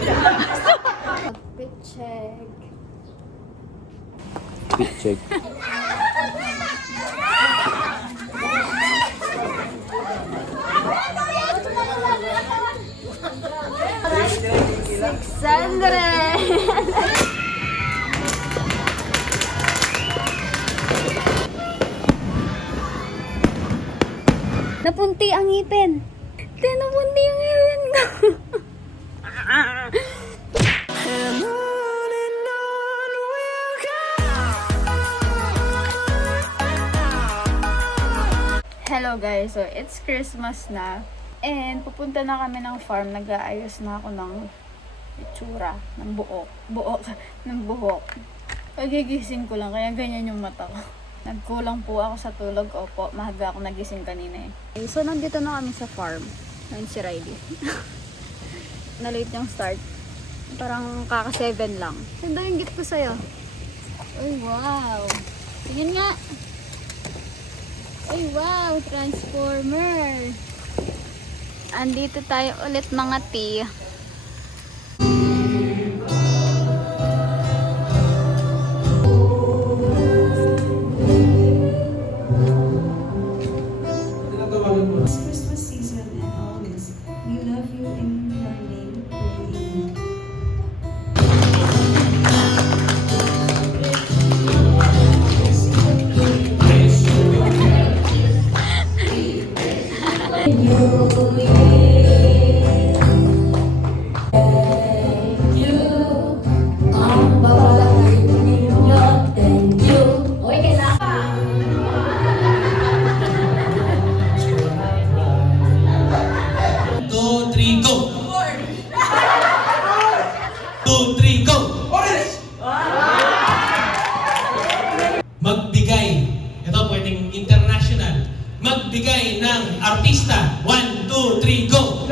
Fit check. Fit check. Napunti ang ngipin. Napunti ang ngipin ko. Hello guys, so it's Christmas na. And pupunta na kami ng farm. Nag-aayos na ako ng itsura, ng buhok. Pagigising ko lang, kaya ganyan yung mata ko. Nagkulang po ako sa tulog. Opo, mahaga ako nagising kanina eh. Okay, so nandito na kami sa farm. Ayun si Riley. Na-late yung start. Parang kaka-7 lang. Ganda yung gift ko sa'yo. Uy, wow. Tingin nga. Uy, wow. Transformer. Andito tayo ulit mga tea. Christmas season and always, we love you in your name, praying. Magbigay, ito pwedeng international, magbigay ng artista. 1, 2, 3, go!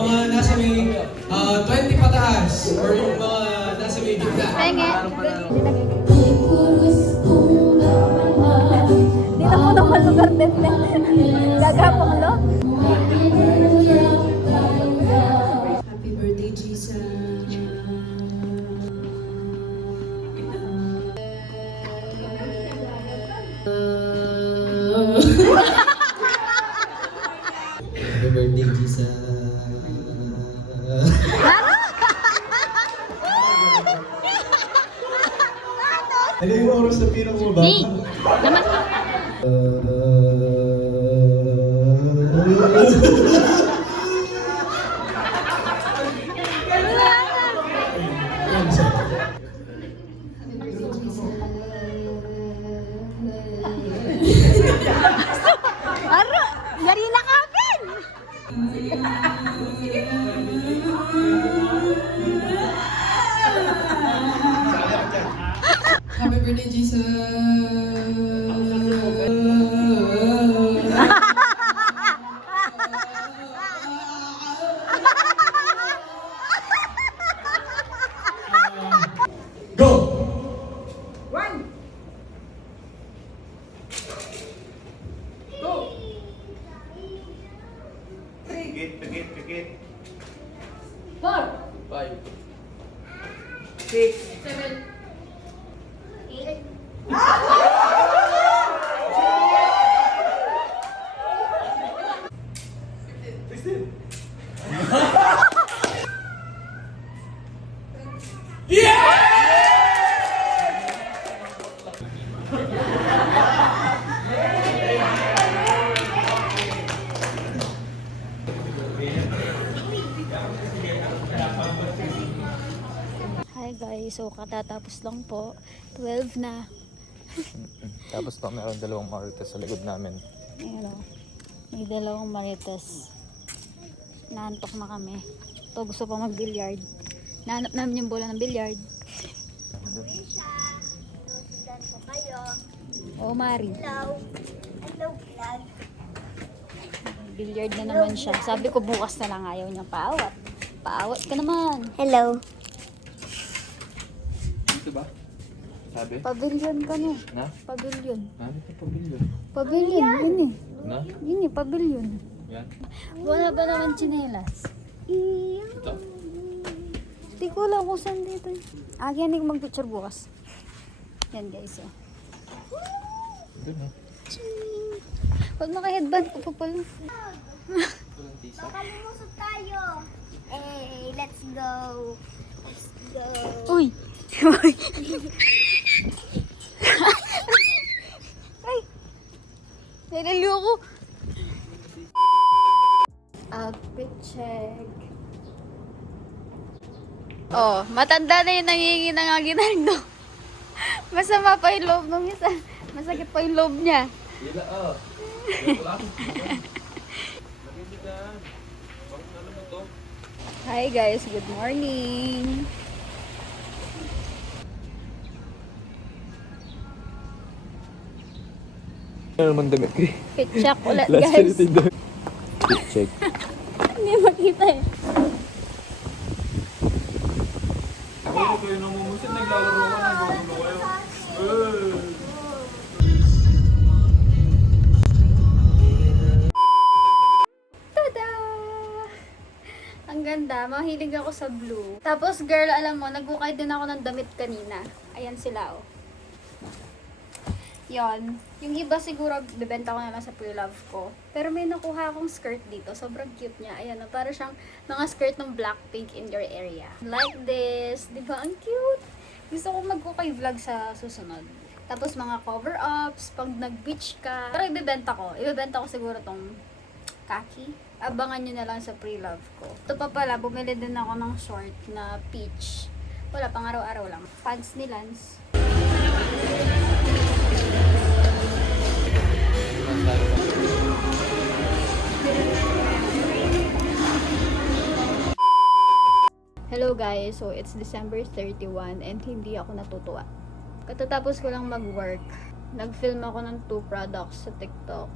Mga nasa may 20 pataas or yung mga nasa may gitna. Penge. Dito mo naman lugar din. Gagapang lo. Happy birthday, Jesus. Happy birthday, Jesus. Ano yung oras na pinang mo ba? Hey! Naman. Aro! Yari na kapin! Happy birthday, Jesus. Pigit. 4, 5, 6, 7, 8. Hi guys, so katatapos lang po. 12 na. Tapos pa meron dalawang marites sa likod namin. Ayan o. May dalawang marites. Naantok na kami. Ito gusto pa mag-billiard. Nahanap namin yung bola ng billiard. Oo, Mari. Hello. Hello, vlog. Billiard na naman siya. Sabi ko bukas na lang, ayaw niya paawat. Paawat ka naman. Hello. Sabi? Pavilion ka no. Na? Pavilion. Ano ito pamilya? Pavilion, yun eh. Na? Yun eh, pavilion. Yan. Wala ba naman tsinelas? Ito? Hindi ko alam kung saan dito eh. Yan yung mag-picture bukas. Yan guys oh. Doon ha. Huwag naka-headband ko pa pala. Walang tisa. Baka lumusot tayo. Hey, let's go. Let's go. Uy! Ay! Nalaliw ako. Outfit check. Oh, matanda na yung nangingi ng aginaldo. Masama pa yung loob ng isa. Masakit pa yung loob niya. Hila ah. Wala akong tisa. Nagindi ka. Bakit ano mo to? Hi guys, good morning. Ano naman damit ko eh. Fit check ulit Last guys. minute din. Fit check. Hindi makita eh. Ano kayo namumusit? Naglalaro ka ng gugulo kayo. Tada! Ang ganda. Mahilig ako sa blue. Tapos girl, alam mo, nagukay din ako ng damit kanina. Ayan sila oh. Yon. Yung iba siguro, bibenta ko na lang sa pre-love ko. Pero may nakuha akong skirt dito. Sobrang cute niya. Ayan na, para siyang mga skirt ng Blackpink in your area. Like this. Di ba? Ang cute. Gusto ko mag-ukay vlog sa susunod. Tapos mga cover-ups, pag nag-beach ka. Pero ibibenta ko. Ibibenta ko siguro tong kaki. Abangan nyo na lang sa pre-love ko. Ito pa pala, bumili din ako ng short na peach. Wala, pang araw-araw lang. Pants ni Lance. Hello guys, so it's December 31 and hindi ako natutuwa. Katatapos ko lang mag-work, nag-film ako ng 2 products sa TikTok.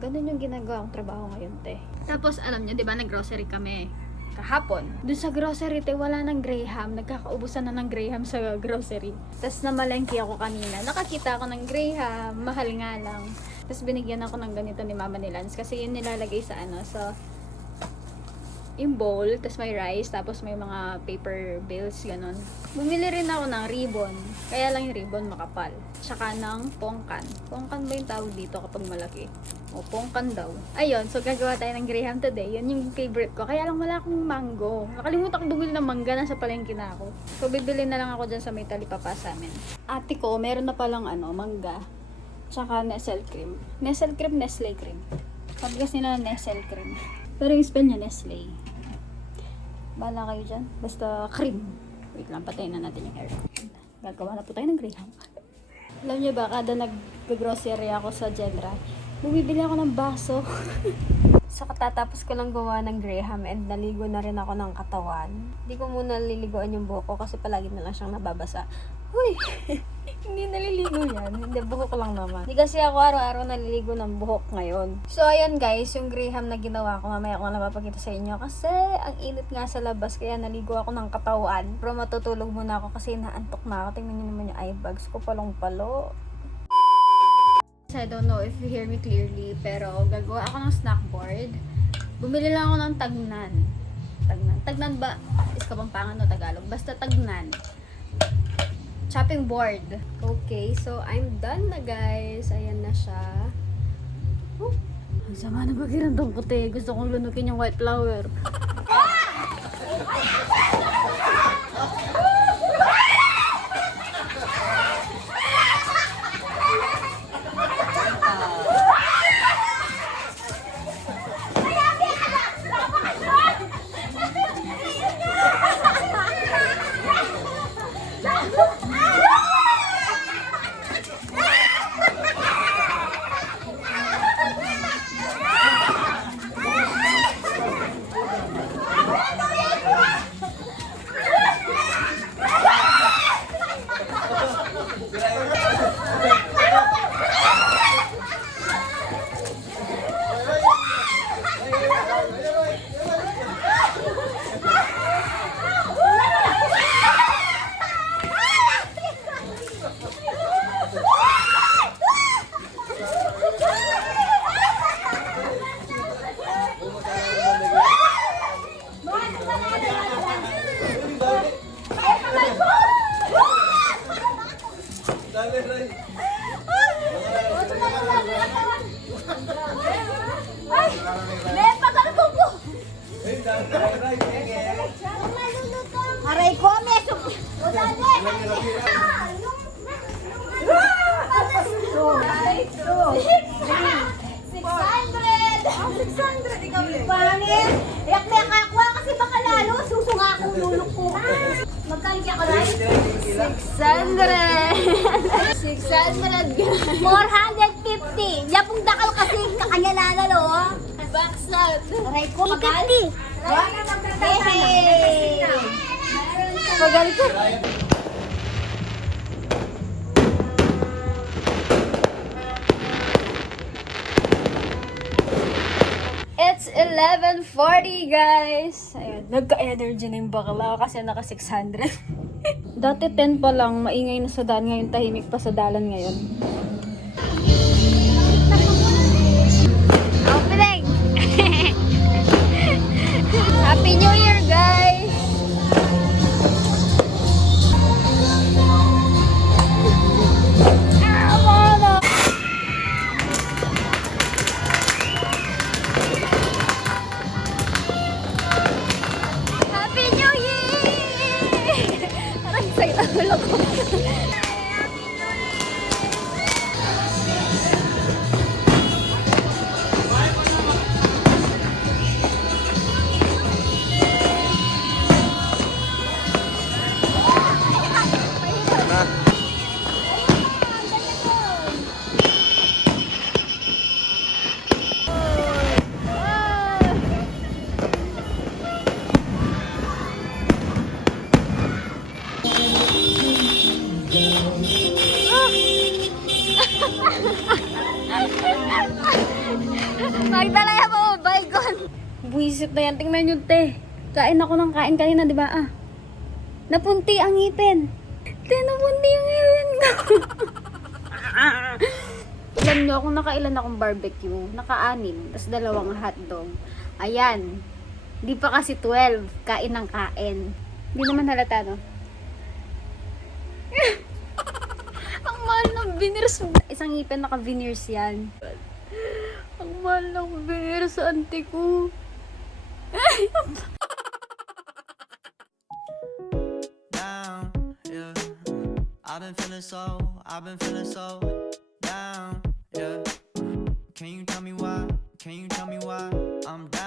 Ganun yung ginagawa kong trabaho ngayon, te. Tapos alam nyo, di ba, nag-grocery kami kahapon. Doon sa grocery, te, wala ng Graham. Nagkakaubusan na ng Graham sa grocery. Tapos namalengke ako kanina. Nakakita ako ng Graham, mahal nga lang. Tapos binigyan ako ng ganito ni Mama ni Lance kasi yun nilalagay sa sa yung bowl, tapos may rice, tapos may mga paper bills, ganun. Bumili rin ako ng ribbon. Kaya lang yung ribbon makapal. Tsaka ng pongkan. Pongkan ba yung tawag dito kapag malaki? O, pongkan daw. Ayun, so gagawa tayo ng Graham today. Yan yung favorite ko. Kaya lang wala akong mango. Nakalimutan ko bumili ng mangga, nasa palengke na ako. So, bibili na lang ako dyan sa may talipapa sa amin. Ate ko, meron na palang mangga. Tsaka Nestle cream. Nestle cream, Nestle cream. Pagkas nila Nestle cream. Pero yung spell niya Nestle. Bahala kayo dyan. Basta cream. Wait lang, patayin na natin yung hair. Gagawa na po tayo ng Graham. Alam niyo ba, kada nag-grocery ako sa Genra, bumibili ako ng baso. So, katatapos ko lang gawa ng Graham and naligo na rin ako ng katawan. Hindi ko muna liliguan yung buhok ko kasi palagi na lang siyang nababasa. Huy! Hindi naliligo yan. Hindi, buhok lang naman. Hindi kasi ako araw-araw naliligo ng buhok ngayon. So, ayun guys, yung Graham na ginawa ko, mamaya ko na mapapakita sa inyo kasi ang init nga sa labas kaya naligo ako ng katawan. Pero matutulog muna ako kasi naantok na ako. Tingnan nyo naman yung eye bags ko, palong-palo. I don't know if you hear me clearly, pero gagawa ako ng snack board. Bumili lang ako ng tagnan. Tagnan ba? Is Kapampangan o Tagalog? Basta tagnan. Chopping board. Okay, so I'm done na guys. Ayan na siya. Oh, ang sama na pakiramdam ko, te. Gusto kong lunukin yung white flower. Pangit! Iyak-iyak ako kasi baka lalo susunga akong lulok ko. Magkano kaya ko lang? 600 guys. 450. Yapong dakal kasi kakanya lalalo. Backside. Aray ko, magal. Hey! Pagal ko. It's 11:40 guys. Ayun, nagka-energy na yung bakla kasi naka 600. Dati 10 pa lang, maingay na sa daan ngayon, tahimik pa sa dalan ngayon. Opening! Happy New Year guys! Happy New Year! Aray, sakit ang ulo ko. Magdalaya mo, baygon. Buisit na yan. Tingnan nyo, te. Kain ako ng kain kanina, di ba? Ah. Napunti ang ngipin. Te, napunti ang ngipin ko. Alam nyo, kung nakailan akong barbecue, naka-6, tas 2 hotdog. Ayan. Di pa kasi 12. Kain ng kain. Di naman halata, no? Ang mahal ng veneers. Isang ngipin naka-veneers yan. Ang mahal ng veneers sa auntie ko. Down, yeah. I've been feeling so down, yeah. Can you tell me why? I'm down.